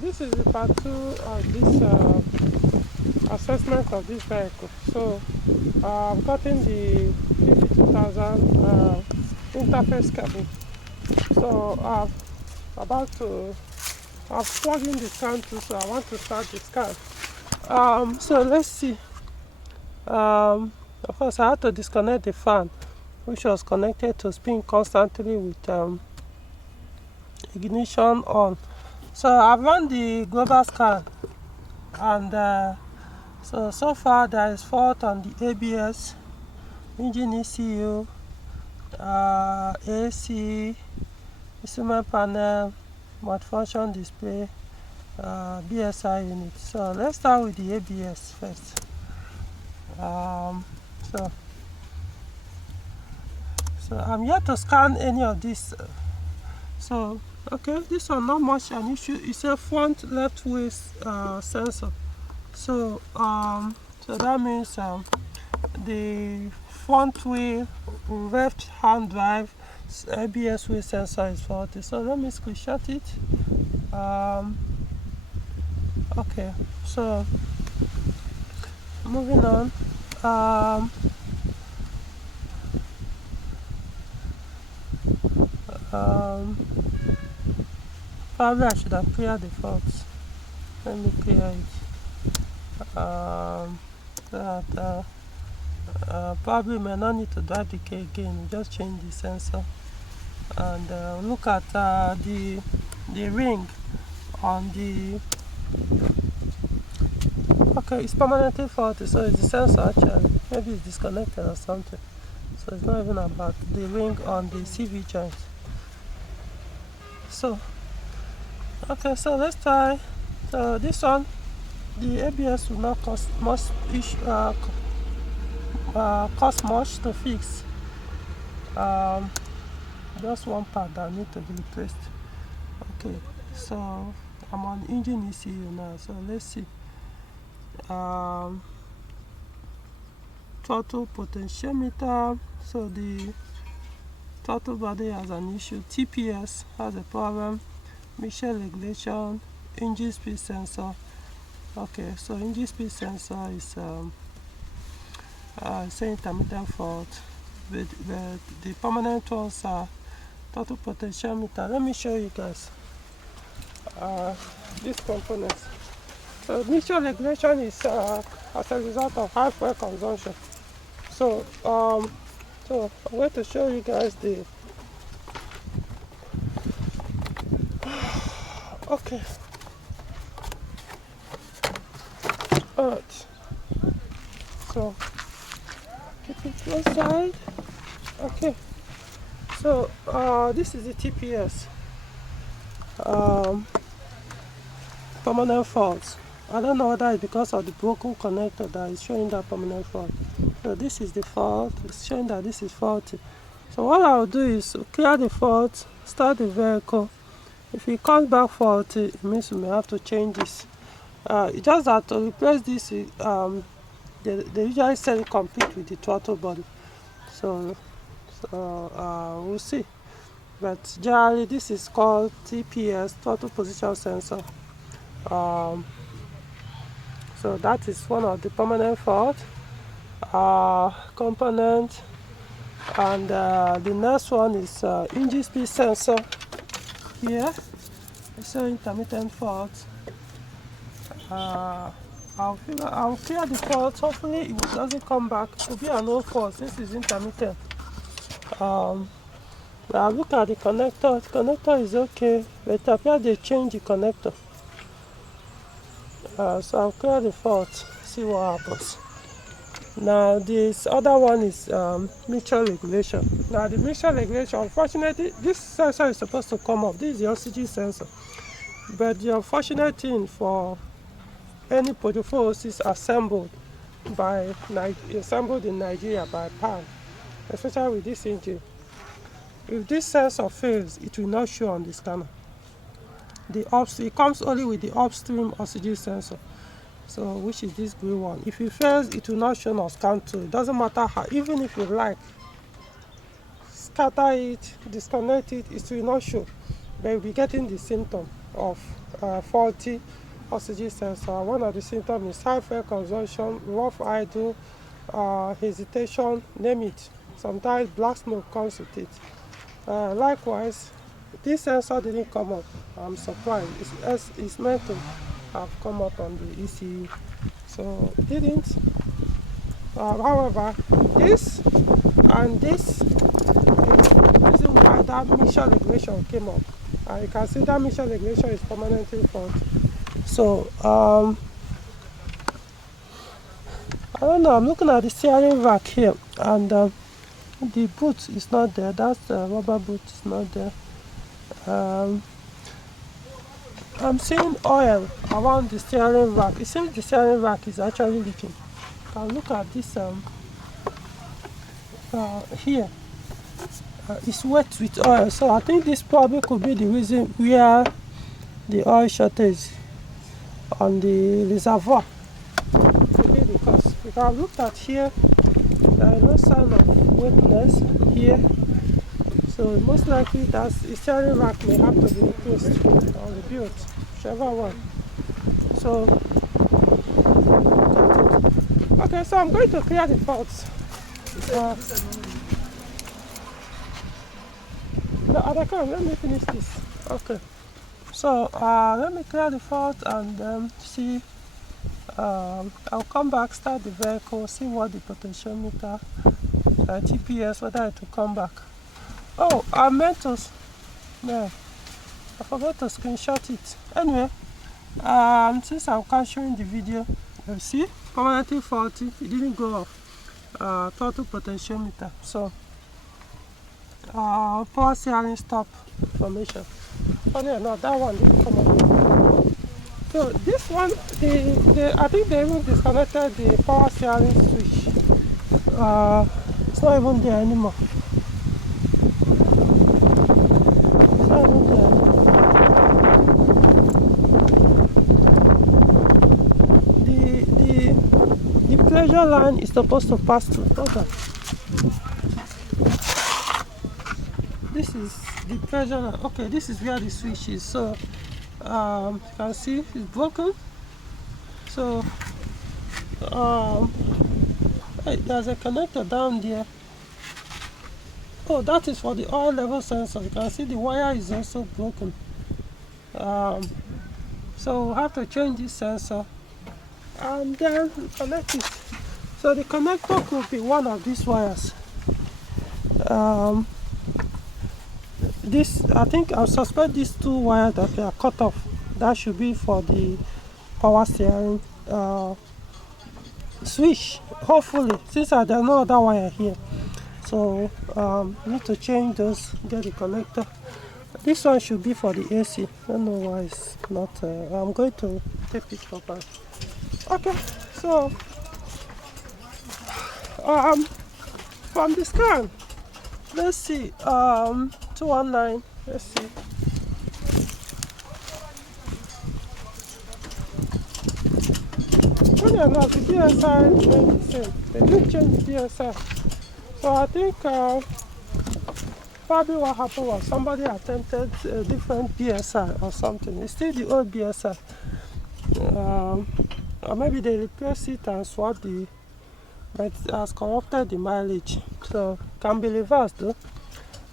This is the part 2 of this assessment of this vehicle. So I've gotten the 52,000 interface cable. So I've plugged in the scan too, so I want to start the scan. So let's see. Of course, I had to disconnect the fan, which was connected to spin constantly with ignition on. So I've run the global scan, and so far there is fault on the ABS, engine ECU, AC, instrument panel, multifunction display, BSI unit. So let's start with the ABS first. So I'm yet to scan any of this. So okay, this one not much an issue. It's a front left wheel sensor. So so that means the front wheel left hand drive ABS wheel sensor is faulty. So let me screenshot it. Okay, so moving on. Probably I should have cleared the faults. Let me clear it. Probably may not need to drive the key again. Just change the sensor and look at the ring on the. Okay, it's permanently faulty, so it's the sensor actually. Maybe it's disconnected or something. So it's not even about the ring on the CV joint. So okay, so let's try. So this one, the ABS will not cost much to fix. Just one part that need to be replaced. Okay, so I'm on engine ECU now. So let's see. Throttle potentiometer. So the throttle body has an issue. TPS has a problem. Mixture regulation. Engine speed sensor. Okay, so engine speed sensor is say intermittent fault. The permanent ones are throttle potentiometer. Let me show you guys these components. So mixture regulation is as a result of high fuel consumption. So so I'm going to show you guys the. Okay. Alright. So keep it to one side. Okay. So this is the TPS. Permanent fault. I don't know whether it's because of the broken connector that is showing that permanent fault. So this is the fault. It's showing that this is faulty. So what I'll do is clear the fault, start the vehicle. If it comes back faulty, it means we may have to change this. It's just that to replace this, they usually sell it complete with the throttle body. So we'll see. But generally, this is called TPS, throttle position sensor. So that is one of the permanent fault component, and the next one is engine speed sensor. Here, it's an intermittent fault. I'll clear the fault. Hopefully, it doesn't come back. It will be an old fault since it's intermittent. Now look at the connector. The connector is okay, but it appears they changed the connector. So I'll clear the fault, see what happens. Now this other one is mixture regulation. Now the mixture regulation, unfortunately, this sensor is supposed to come off. This is the oxygen sensor. But the unfortunate thing for any Peugeot 406 assembled in Nigeria by PAN, especially with this engine, if this sensor fails, it will not show on the scanner. It comes only with the upstream oxygen sensor, so which is this green one. If it fails, it will not show on scan 2. It doesn't matter how, even if you like scatter it, disconnect it, it will not show, but you'll be getting the symptom of faulty oxygen sensor. One of the symptoms is high fuel consumption, rough idle, hesitation, name it. Sometimes black smoke comes with it. Likewise, this sensor didn't come up. I'm surprised. It's meant to have come up on the ECU, so it didn't. However, this and this is the reason why that mixture regulation came up. You can see that mixture regulation is permanently faulty. So I don't know, I'm looking at the steering rack here, and the boot is not there. That's the rubber boot is not there. I'm seeing oil around the steering rack. It seems the steering rack is actually leaking. You can look at this here. It's wet with oil, so I think this probably could be the reason where the oil shortage on the reservoir could be, because if I looked at here, there is no sign of wetness here, so most likely that the steering rack may have to be replaced or rebuilt, whichever one. So okay, so I'm going to clear the faults. Let me finish this. Okay, so let me clear the fault and see. I'll come back, start the vehicle, see what the potentiometer, TPS, whether it will come back. Oh, I meant to, no, I forgot to screenshot it. Anyway, since I'm capturing the video, you see, permanently faulty, it didn't go off. Total potentiometer. So power steering stop information. Funny enough, that one didn't come up. So this one, I think they even disconnected the power steering switch. It's not even there anymore. It's not even there anymore. The pressure line is supposed to pass through. Hold on. This is the pressure line. Okay, this is where the switch is. So you can see it's broken. So there's a connector down there. Oh, that is for the oil level sensor. You can see the wire is also broken. So we'll have to change this sensor and then connect it. So the connector could be one of these wires. This, I think, I'll suspect these two wires that are cut off. That should be for the power steering switch. Hopefully, since there's no other wire here, so need to change those. Get the connector. This one should be for the AC. I don't know why it's not. I'm going to tape it up. Okay, so from the scan, let's see. 219. Let's see. Funny enough, the DSI remained the same. They didn't change the DSI. So I think probably what happened was somebody attempted a different BSI or something. It's still the old BSI. Or maybe they replaced it and swapped but it has corrupted the mileage. So can be reversed though.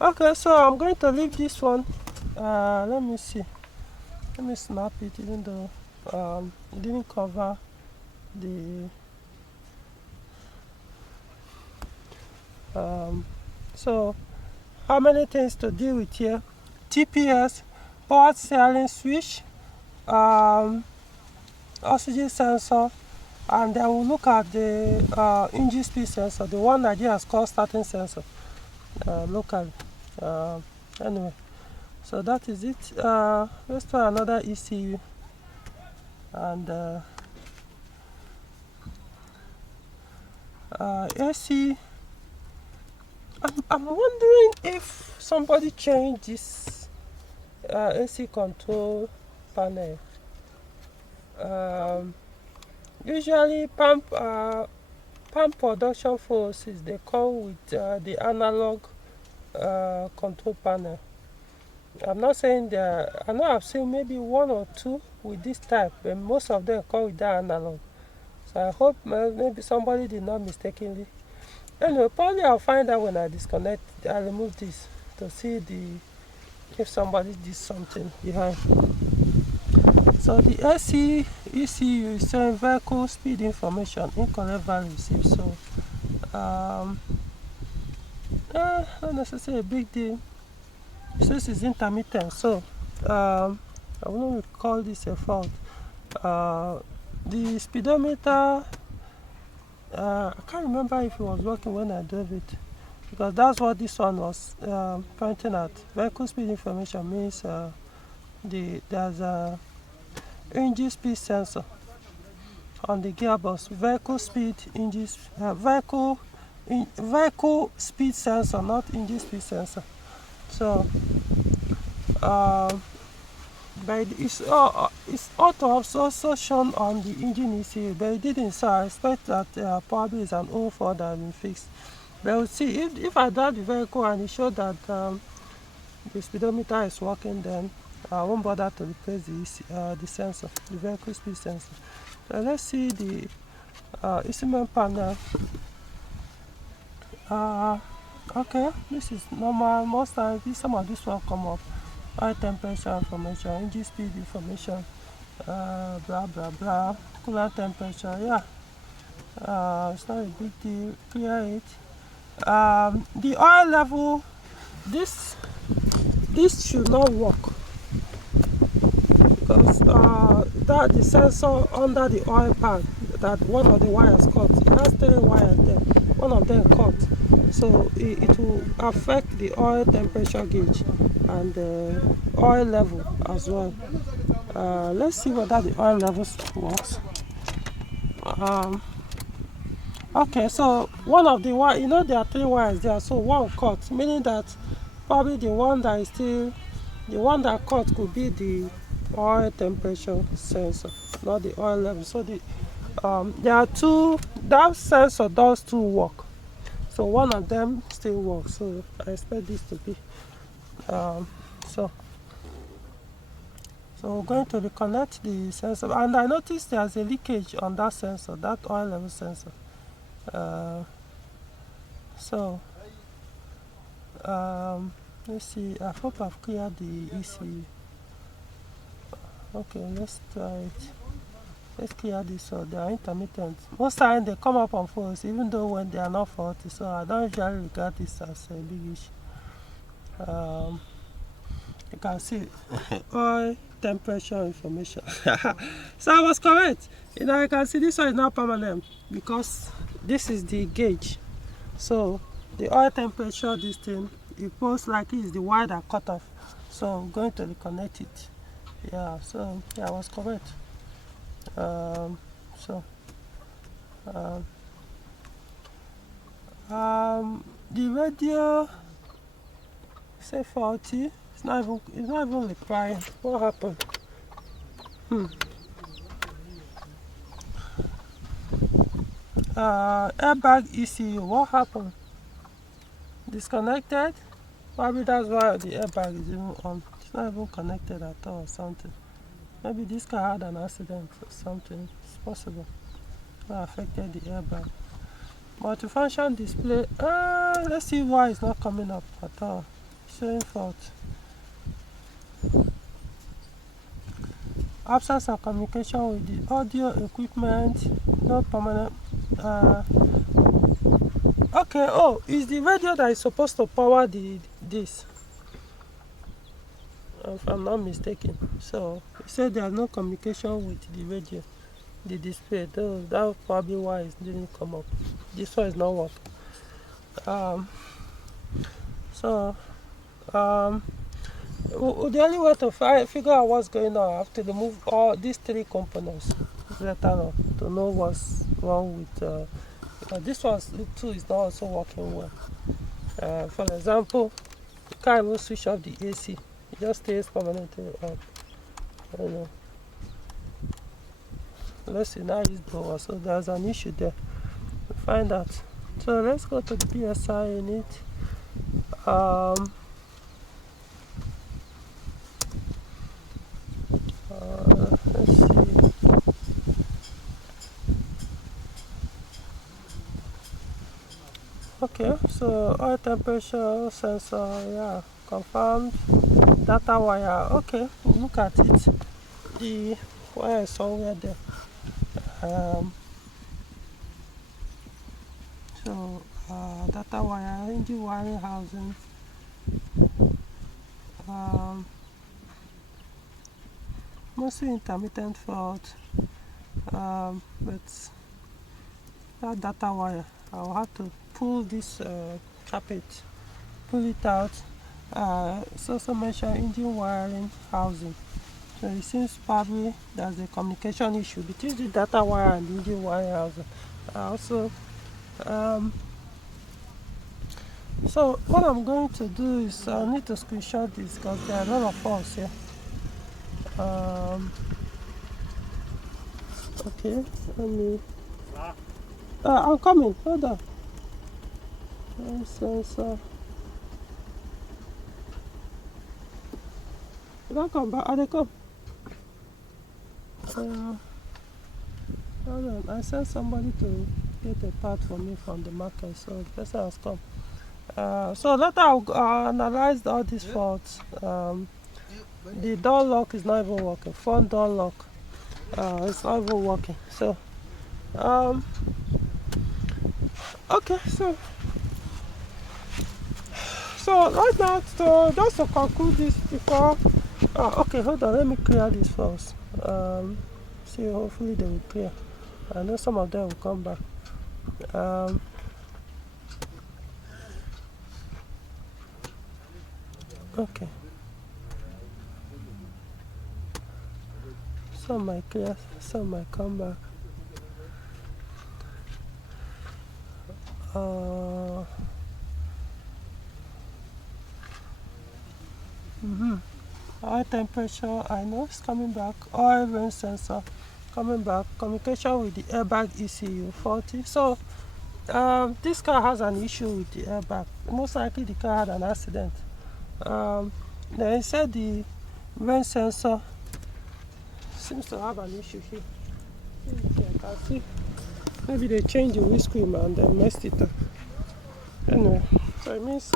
Okay, so I'm going to leave this one. Let me see. Let me snap it, even though it didn't cover the so how many things to deal with here? TPS, power steering switch, oxygen sensor, and then we'll look at the engine speed sensor, the one Nigeria has called starting sensor locally. Anyway, so that is it. Let's try another ECU and AC. I'm wondering if somebody changed this AC control panel. Usually pump production forces, they come with the analog control panel. I'm not saying that, I know I've seen maybe one or two with this type, but most of them come with that analog. So I hope maybe somebody did not mistakenly. Anyway, probably I'll find out when I disconnect. I remove this to see if somebody did something behind. So the SC ECU is saying vehicle speed information incorrect value received. So not necessarily a big deal. This is intermittent, so I wouldn't call this a fault. The speedometer, I can't remember if it was working when I drove it, because that's what this one was pointing at. Vehicle speed information means there's a engine speed sensor on the gearbox. Vehicle speed vehicle speed sensor, not engine speed sensor. So but it's ought to have also shown on the engine ECU, but it didn't, so I expect that probably it's an old fault that has been fixed. But we'll see. If I drive the vehicle and it showed that the speedometer is working, then I won't bother to replace the sensor, the vehicle speed sensor. So let's see the instrument panel. Okay, this is normal. Most times some of this will come up. Oil temperature information, engine speed information, blah blah blah, coolant temperature. Yeah, it's not a big deal. Clear it. The oil level, this should not work, because that the sensor under the oil pan, that one of the wires cut. It has 3 wires there. One of them cut, so it will affect the oil temperature gauge and the oil level as well. Let's see whether the oil level works. Okay, so one of the wire, there are 3 wires there, so one cut, meaning that probably the one that cut could be the oil temperature sensor, not the oil level. So there are 2. That sensor does 2 work, so one of them still works. So I expect this to be so we're going to reconnect the sensor, and I noticed there's a leakage on that sensor, that oil level sensor. Let's see. I hope I've cleared the ECU. Okay, let's try it. Let's clear this. So they are intermittent. Most times they come up on false, even though when they are not faulty. So I don't usually regard this as a big issue. You can see oil temperature information. So I was correct. You can see this one is not permanent, because this is the gauge. So the oil temperature, this thing, it most likely is the wire that cut off. So I'm going to reconnect it. Yeah, so yeah, I was correct. The radio say faulty. It's not even replying. What happened? Airbag ECU. What happened? Disconnected? Probably that's why the airbag is even on. It's not even connected at all or something. Maybe this car had an accident or something. It's possible. That affected the airbag. Multifunction display. Let's see why it's not coming up at all. Showing fault. Absence of communication with the audio equipment. No permanent. Okay. Oh, it's the radio that is supposed to power this. If I'm not mistaken. So it said there's no communication with the radio, the display. That's probably why it didn't come up. This one is not working. The only way to figure out what's going on, I have to remove all these 3 components later on to know what's wrong with. This one too is not also working well. For example, you can't even switch off the AC. It just stays permanently on. I don't know. Let's see, now it's blower, so there's an issue there. We'll find out. So let's go to the PSI unit. Okay, so oil temperature sensor, yeah, confirmed. Data wire, okay, look at it. The wire is somewhere there. So data wire, engine wiring housing, mostly intermittent fault, but that data wire, I'll have to pull this carpet, pull it out. It's also mentioned engine wiring housing. So it seems probably there's a communication issue between the data wire and the engine wiring housing. Also, so what I'm going to do is I need to screenshot this because there are a lot of faults here. Okay, let me. I'm coming. Hold on. Sensor. Don't come back. They come. Hold on. I sent somebody to get a part for me from the market, so the person has come. So later I'll analyze all these faults. The door lock is not even working. Front door lock, it's not even working. So, okay. So right now, so just to conclude this before. Okay, hold on. Let me clear this first. See, hopefully they will clear. I know some of them will come back. Okay. Some might clear, some might come back. Oil temperature, I know it's coming back. Oil range sensor coming back. Communication with the airbag ECU faulty. So this car has an issue with the airbag. Most likely the car had an accident. They said the range sensor seems to have an issue here. I can see. Maybe they changed the windscreen and they messed it up. Anyway, so it means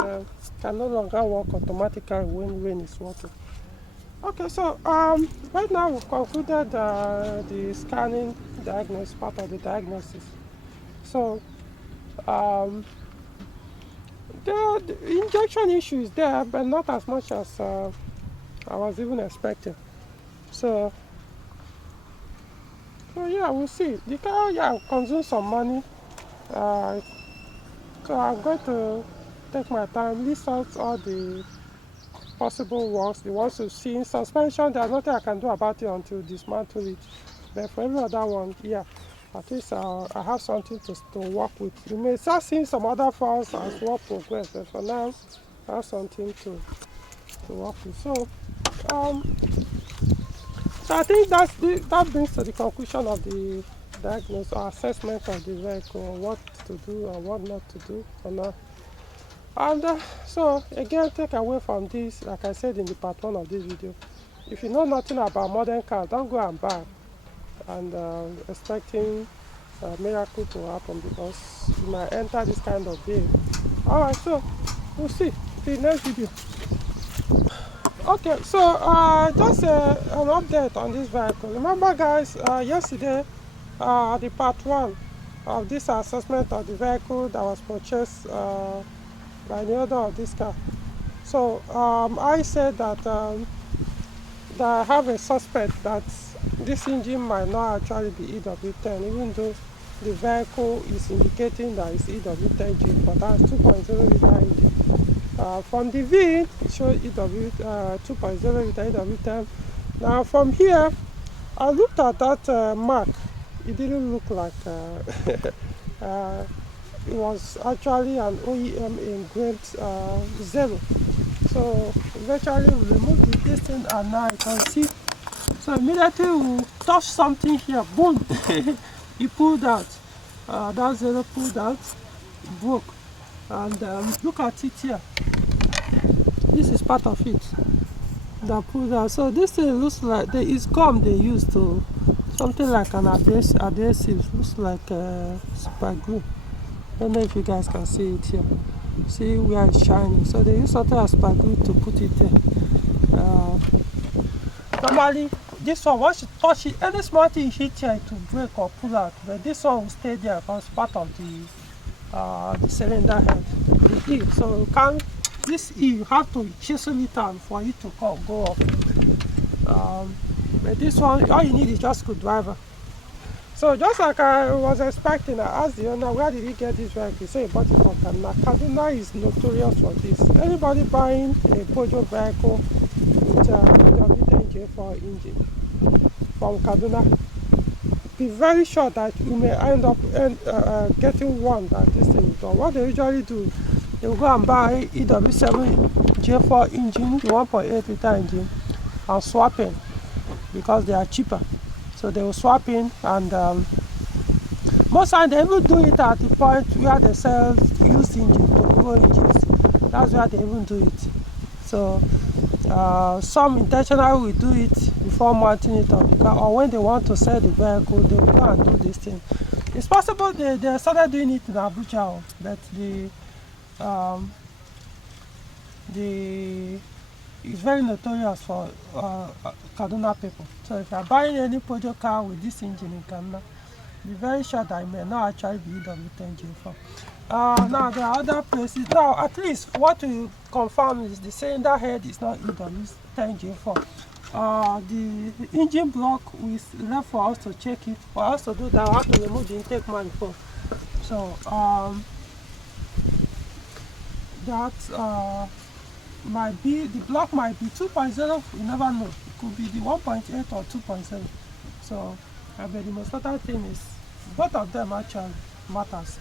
can no longer work automatically when rain is working. Okay, so right now we've concluded the scanning diagnosis, part of the diagnosis. So the injection issue is there, but not as much as I was even expecting. So yeah, we'll see. The car, yeah, consumes some money. So I'm going to take my time, list out all the possible works, the ones to see. Suspension, there's nothing I can do about it until dismantle it. But for every other one, yeah, at least I have something to work with. You may start seeing some other files as work progress, but for now, I have something to work with. So I think that brings to the conclusion of the diagnosis or assessment of the vehicle, what to do and what not to do for now. And so again, take away from this, like I said in the part 1 of this video, if you know nothing about modern cars, don't go and buy and expecting a miracle to happen, because you might enter this kind of day. Alright, so we'll see in the next video. Okay, so just an update on this vehicle. Remember guys, yesterday the part 1 of this assessment of the vehicle that was purchased by the owner of this car. So I said that I have a suspect that this engine might not actually be EW10, even though the vehicle is indicating that it's EW10G, but that's 2.0 liter engine. From the V, it shows 2.0 liter EW10. Now from here, I looked at that mark. It didn't look like it was actually an OEM engraved 0. So eventually we removed the distance, and now you can see. So immediately we touch something here, boom, it pulled out. That 0 pulled out, broke. And look at it here. This is part of it that pulled out. So this thing looks like it's gum they used to, something like an adhesive, looks like super glue. Don't know if you guys can see it here. See where it's shining. So they use something as glue to put it there. Normally, this one, once you touch it, any small thing you hit here to break or pull out, but this one will stay there because part of the cylinder head, the E. So you can't, this E, you have to chisel it out for it to go off. But this one, all you need is just screwdriver. So just like I was expecting, I asked the owner, where did he get this vehicle? He said he bought it from Kaduna. Kaduna is notorious for this. Anybody buying a Peugeot vehicle with a W10J4 engine from Kaduna, be very sure that you may end up getting one that this thing is done. What they usually do, they will go and buy EW7J4 engine, the 1.8 liter engine, and swap in because they are cheaper. So they will swap in, and most times they even do it at the point where they sell used engines, Peugeot engines. That's where they even do it. So some intentionally will do it before mounting it on the car, or when they want to sell the vehicle, they will go and do this thing. It's possible they started doing it in Abuja, but it's very notorious for Kaduna people. So if you are buying any Peugeot car with this engine in Kaduna, be very sure that it may not actually be EW10J4. Now there are other places. Now at least what we confirm is the cylinder head is not EW10J4. The engine block is left for us to check it. For us to do that, we have to remove the intake manifold. So that might be, the block might be 2.0, you never know. It could be the 1.8 or 2.7. So but the most important thing is both of them actually matters.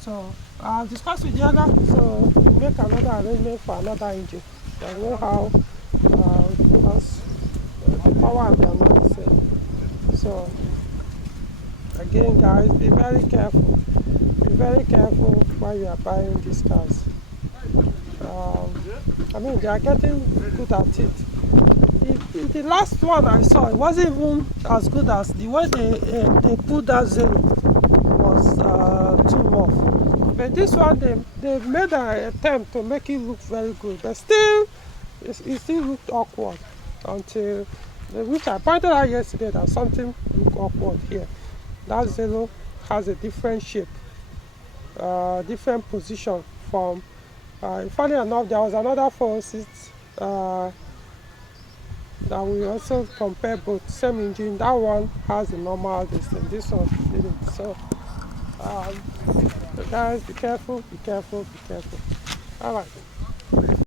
So I'll discuss with the other, so we'll make another arrangement for another engine. I know how, because the power and the amount is same. So again guys, be very careful. Be very careful while you are buying these cars. I mean, they are getting good at it. The last one I saw, it wasn't even as good as the way they put that zero was too rough. But this one, they made an attempt to make it look very good, but still, it still looked awkward until, which I pointed out yesterday, that something looked awkward here. That zero has a different shape, different position from. Funny enough, there was another 406 that we also compare both, same engine. That one has the normal distance, this one didn't. So guys, be careful, be careful, be careful. All right.